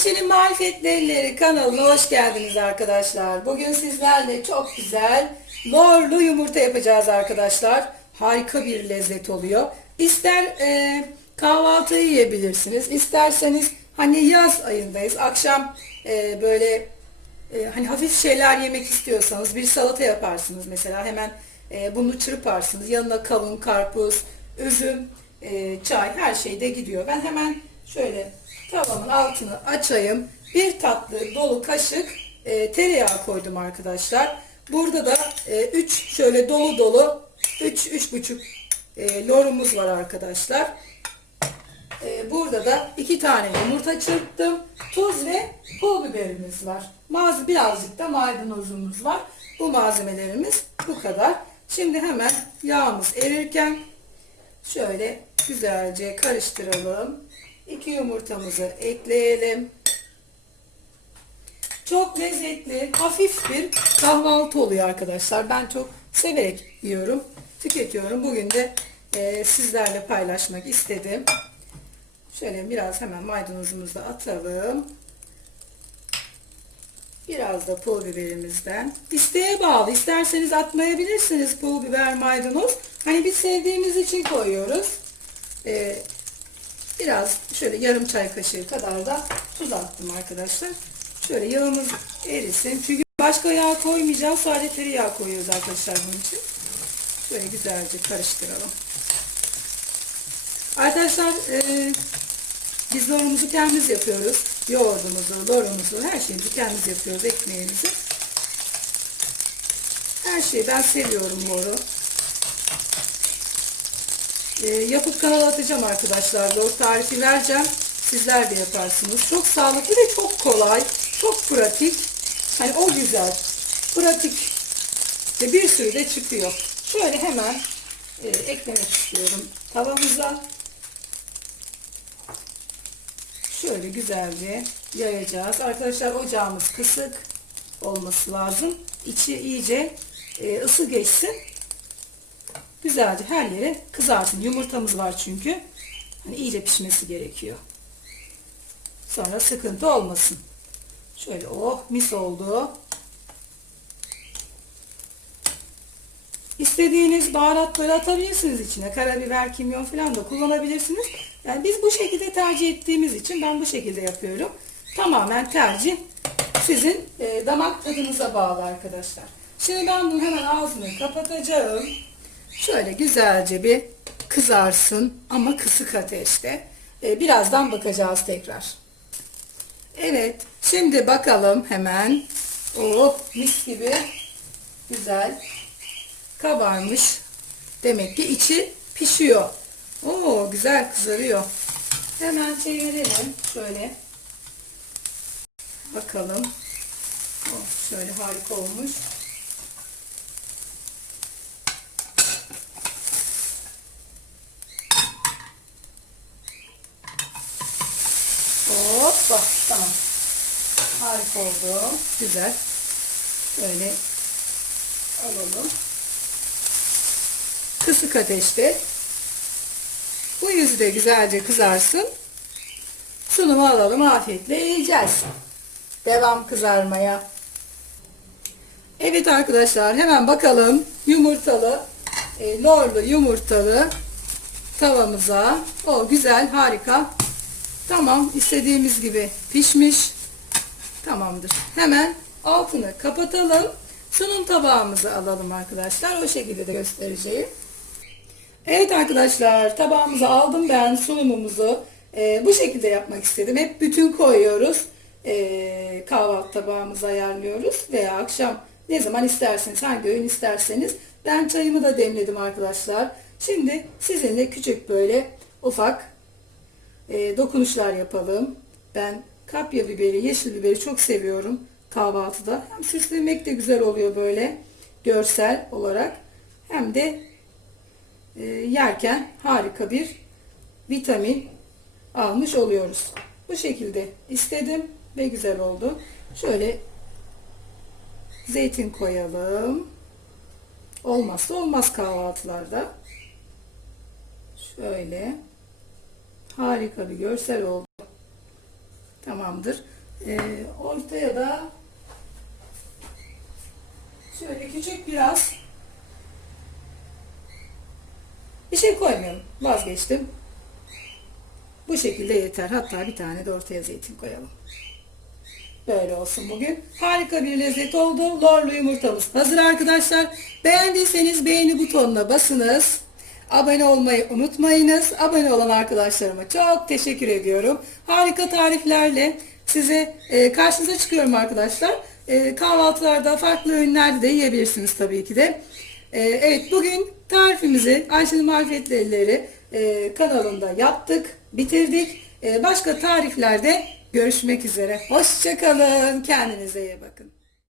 Ayşe'nin Marifetli Elleri kanalına hoş geldiniz arkadaşlar. Bugün sizlerle çok güzel lorlu yumurta yapacağız arkadaşlar. Harika bir lezzet oluyor. İster e, kahvaltıyı yiyebilirsiniz. İsterseniz hani yaz ayındayız. Akşam e, böyle e, hani hafif şeyler yemek istiyorsanız bir salata yaparsınız mesela. Hemen e, bunu çırparsınız. Yanına kavun, karpuz, üzüm, e, çay her şey de gidiyor. Ben hemen şöyle tavamın altını açayım. Bir tatlı dolu kaşık e, tereyağı koydum arkadaşlar. Burada da 3 şöyle dolu dolu 3 3,5 e, lorumuz var arkadaşlar. E, burada da iki tane yumurta çırptım. Tuz ve pul biberimiz var. Maz birazcık da maydanozumuz var. Bu malzemelerimiz bu kadar. Şimdi hemen yağımız erirken şöyle güzelce karıştıralım. İki yumurtamızı ekleyelim. Çok lezzetli, hafif bir kahvaltı oluyor arkadaşlar. Ben çok severek yiyorum, tüketiyorum. Bugün de e, sizlerle paylaşmak istedim. Şöyle biraz hemen maydanozumuzu da atalım. Biraz da pul biberimizden. İsteğe bağlı. İsterseniz atmayabilirsiniz pul biber, maydanoz. Hani biz sevdiğimiz için koyuyoruz. Ee, biraz şöyle yarım çay kaşığı kadar da tuz attım arkadaşlar. Şöyle yağımız erisin. Çünkü başka yağ koymayacağız. Sadece tereyağı koyuyoruz arkadaşlar bunun için. Şöyle güzelce karıştıralım. Arkadaşlar e, biz lorumuzu kendimiz yapıyoruz. Yoğurdumuzu, lorumuzu, her şeyimizi kendimiz yapıyoruz. Ekmeğimizi. Her şeyi ben seviyorum loru. E, yapıp kanala atacağım arkadaşlar. Lor tarifi vereceğim. Sizler de yaparsınız. Çok sağlıklı ve çok kolay. Çok pratik. Hani o güzel. Pratik. Ve bir sürü de çıkıyor. Şöyle hemen e, eklemek istiyorum tavamıza. Şöyle güzelce yayacağız. Arkadaşlar ocağımız kısık olması lazım. İçi iyice e, ısı geçsin. Güzelce her yere kızarsın. Yumurtamız var çünkü. Hani iyice pişmesi gerekiyor. Sonra sıkıntı olmasın. Şöyle oh mis oldu. İstediğiniz baharatları atabilirsiniz içine. Karabiber, kimyon falan da kullanabilirsiniz. Yani biz bu şekilde tercih ettiğimiz için ben bu şekilde yapıyorum. Tamamen tercih sizin e, damak tadınıza bağlı arkadaşlar. Şimdi ben bunu hemen ağzını kapatacağım. Şöyle güzelce bir kızarsın ama kısık ateşte. E, birazdan bakacağız tekrar. Evet. Şimdi bakalım hemen. Oh mis gibi güzel kabarmış. Demek ki içi pişiyor. Oo güzel kızarıyor. Hemen çevirelim şöyle. Bakalım. Oh, şöyle harika olmuş. Hoppa tamam. Harika oldu. Güzel. Böyle alalım. Kısık ateşte. Bu yüzü de güzelce kızarsın. Sunumu alalım afiyetle yiyeceğiz. Devam kızarmaya. Evet arkadaşlar hemen bakalım yumurtalı e, lorlu yumurtalı tavamıza. O güzel harika. Tamam istediğimiz gibi pişmiş. Tamamdır. Hemen altını kapatalım. Sunum tabağımızı alalım arkadaşlar. O şekilde de göstereceğim. Evet arkadaşlar tabağımızı aldım ben sunumumuzu. Ee, bu şekilde yapmak istedim. Hep bütün koyuyoruz. Ee, kahvaltı tabağımızı ayarlıyoruz. Veya akşam ne zaman isterseniz hangi öğün isterseniz. Ben çayımı da demledim arkadaşlar. Şimdi sizinle küçük böyle ufak e, dokunuşlar yapalım. Ben kapya biberi, yeşil biberi çok seviyorum kahvaltıda. Hem süslemek de güzel oluyor böyle görsel olarak. Hem de e, yerken harika bir vitamin almış oluyoruz. Bu şekilde istedim ve güzel oldu. Şöyle zeytin koyalım. Olmazsa olmaz kahvaltılarda. Şöyle harika bir görsel oldu. Tamamdır. Ee, ortaya da şöyle küçük biraz bir şey koymayalım. Vazgeçtim. Bu şekilde yeter. Hatta bir tane de ortaya zeytin koyalım. Böyle olsun bugün. Harika bir lezzet oldu. Lorlu yumurtamız hazır arkadaşlar. Beğendiyseniz beğeni butonuna basınız. Abone olmayı unutmayınız. Abone olan arkadaşlarıma çok teşekkür ediyorum. Harika tariflerle size e, karşınıza çıkıyorum arkadaşlar. E, kahvaltılarda farklı öğünlerde de yiyebilirsiniz tabii ki de. E, evet bugün tarifimizi Ayşe'nin Marifetleri e, kanalında yaptık, bitirdik. E, başka tariflerde görüşmek üzere. Hoşçakalın. Kendinize iyi bakın.